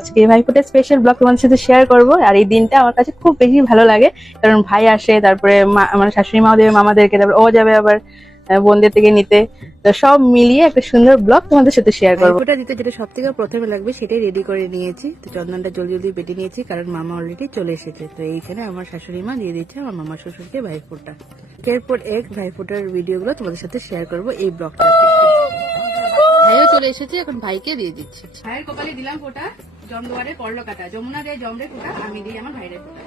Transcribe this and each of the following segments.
আজকে ভাইফোঁটার special blog তোমাদের সাথে শেয়ার করব। আর এই দিনটা আমার কাছে খুব বেশি ভালো লাগে, কারণ ভাই আসে, তারপরে আমার শাশুড়ি মাও দেবে মামাদেরকে, তারপরে ও যাবে আবার বোনদের থেকে নিতে। তো সব মিলিয়ে একটা সুন্দর ব্লগ তোমাদের সাথে শেয়ার করবো। ভাইফোঁটা দিতে যেটা সব থেকে প্রথমে লাগবে সেটাই রেডি করে নিয়েছি। তো চন্দনটা জলদি জলদি বেটে নিয়েছি, কারণ মামা অলরেডি চলে এসেছে। তো এইখানে আমার শাশুড়ি মা দিয়ে দিচ্ছে আমার মামা শ্বশুরকে ভাইফোঁটা। এরপর এক ভাইফোঁটার ভিডিওগুলো তোমাদের সাথে শেয়ার করব এই ব্লগটাতে। ভাইও চলে এসেছে, এখন ভাইকে দিয়ে দিচ্ছি। ভাইয়ের কপালে দিলাম ফোঁটা, জমদুয়ারে পড়লো কাটা, যমুনা দেয় জমরে ফোঁটা, আমি দিই আমার ভাইয়ের ফোঁটা।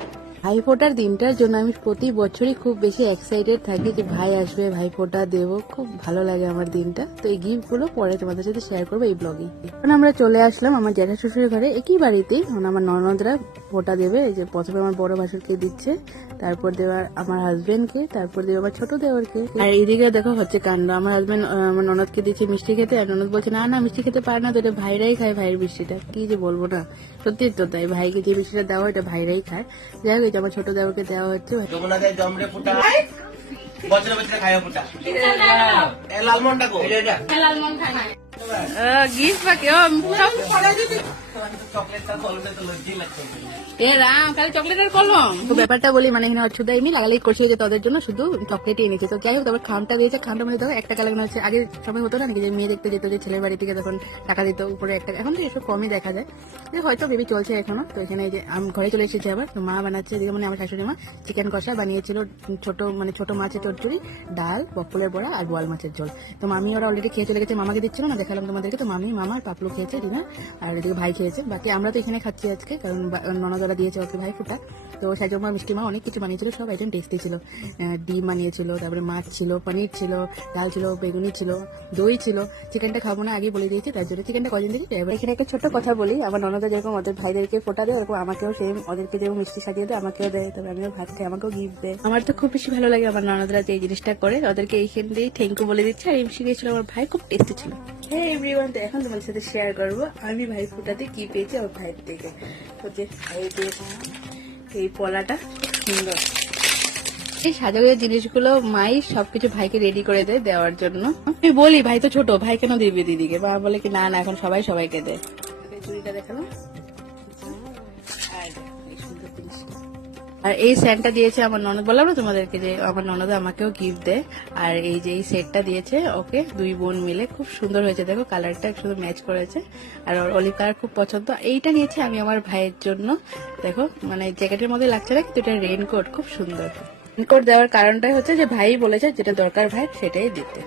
ভাইফোঁটার দিনটার জন্য আমি প্রতি বছরই খুব বেশি এক্সাইটেড থাকি যে ভাই আসবে, ভাইফোঁটা দেবো, খুব ভালো লাগে আমার দিনটা। তো এই গিফট গুলো পরে তোমাদের সাথে শেয়ার করবো এই ব্লগে। এখন আমরা চলে আসলাম আমার জ্যাঠা শ্বশুরের ঘরে, একই বাড়িতেই। এখন আমার ননদরা ফোঁটা দেবে। এই যে প্রথমে আমার বড় ভাসুরকে দিচ্ছে, তারপর দেওয়ার আমার হাজবেন্ডকে, তারপর দেবে আমার ছোট দেওয়ারকে। আর এইদিকে দেখো হচ্ছে কাণ্ড, আমার হাজবেন্ড আমার ননদকে দিচ্ছে মিষ্টি খেতে, আর ননদ বলছে না না মিষ্টি খেতে পারে না, তো এটা ভাইরাই খায়, ভাইয়ের মিষ্টিটা। কি যে বলবো না, সত্যি তো তাই, ভাইকে যে মিষ্টিটা দেওয়া এটা ভাইরাই খায়। যাই হোক, এটা আমার ছোট দেওয়ারকে দেওয়া হচ্ছে। গিফট বাকি চকলেটের কলম। তো ব্যাপারটা বলি, মানে এখানে অচ্ছুদা এমনি লাগালেই করছে যে তাদের জন্য শুধু চকলেটই এনেছে। তো যাই হোক, তারপর খামটা দিয়েছে, খামটা মধ্যে দেখো একটা কালার হচ্ছে। আগে সময় হতো না নাকি যে মেয়ে দেখতে যেত, যে ছেলের বাড়ি থেকে তখন টাকা দিত উপরে একটা, এখন তো এসব কমই দেখা যায়, হয়তো বেবি চলছে এখনো। তো এখানে এই যে আমি ঘরে চলে এসেছি আবার। তো মা বানাচ্ছে এদিকে, মানে আমার শাশুড়ি মা চিকেন কষা বানিয়েছিল, ছোট মাছের চচ্চড়ি, ডাল, বকফুলের বড়া আর বোয়াল মাছের ঝোল। তো মামি ওরা অলরেডি খেয়ে চলে গেছে, মামাকে দিচ্ছিল না, দেখালাম তোমাদেরকে। তো মামি, মামা আর পাপলু খেয়েছে ডিনার, আর এদিকে ভাই খেয়েছে। বাকি আমরা তো এখানে খাচ্ছি আজকে, কারণ ননদরা দিয়েছে ওকে ভাইফোঁটা। তো সাইজমা মিষ্টি মা অনেক কিছু বানিয়েছিল, সব আইটেম টেস্টি ছিল। ডিম বানিয়েছিল, তারপরে মাছ ছিল, পনির ছিল, ডাল ছিল, বেগুনি ছিল, দই ছিল। চিকেনটা খাবো না আগে বলে দিয়েছি, তার জন্য চিকেনটা কদিন দিকে। এবার এখানে একটা ছোট্ট কথা বলি, আমার ননদা যেরকম ওদের ভাইদেরকে ফোঁটা দেয়, ওরকম আমাকেও সেম, ওদেরকে যেরকম মিষ্টি সাজিয়ে দেয় আমাকেও দেয়, তবে আমিও ভাত খাই, আমাকেও গিফট দেয়। আমার তো খুব বেশি ভালো লাগে আমার ননদরা যে এই জিনিসটা করে, ওদেরকে এইখান দিয়েই থ্যাংক ইউ বলে দিচ্ছে। আর এই শিখেছিল আমার ভাই, খুব টেস্টি ছিল। হ্যাঁ এভরিওয়ান, তো এখন তোমাদের সাথে শেয়ার করবো আমি ভাইফোঁটাতে কি পেয়েছি আমার ভাইয়ের থেকে। হচ্ছে ভাই দিয়েছে এই পলাটা, খুব সুন্দর। এই সাজাগোজা জিনিসগুলো মাই সবকিছু ভাইকে রেডি করে দেয় দেওয়ার জন্য। আমি বলি ভাই তো ছোট, ভাই কেন দিবি দিদিকে? বাবা বলে কি না না, এখন সবাই সবাইকে দেয়। চুড়িটা দেখালাম, আর এই স্যান্ডটা দিয়েছে আমার ননদ, বললাম না তোমাদেরকে যে আমার ননদ আমাকেও গিফট দেয়। আর এই যে এই সেটটা দিয়েছে ওকে, দুই বোন মিলে, খুব সুন্দর হয়েছে, দেখো কালারটা শুধু ম্যাচ করেছে। আর ওর অলিভ কালার খুব পছন্দ। এইটা নিয়েছি আমি আমার ভাইয়ের জন্য, দেখো মানে জ্যাকেটের মধ্যে লাগছে না কিন্তু এটা রেইনকোট, খুব সুন্দর। রেইনকোট দেওয়ার কারণটাই হচ্ছে যে ভাই বলেছে যেটা দরকার ভাই সেটাই দিতে।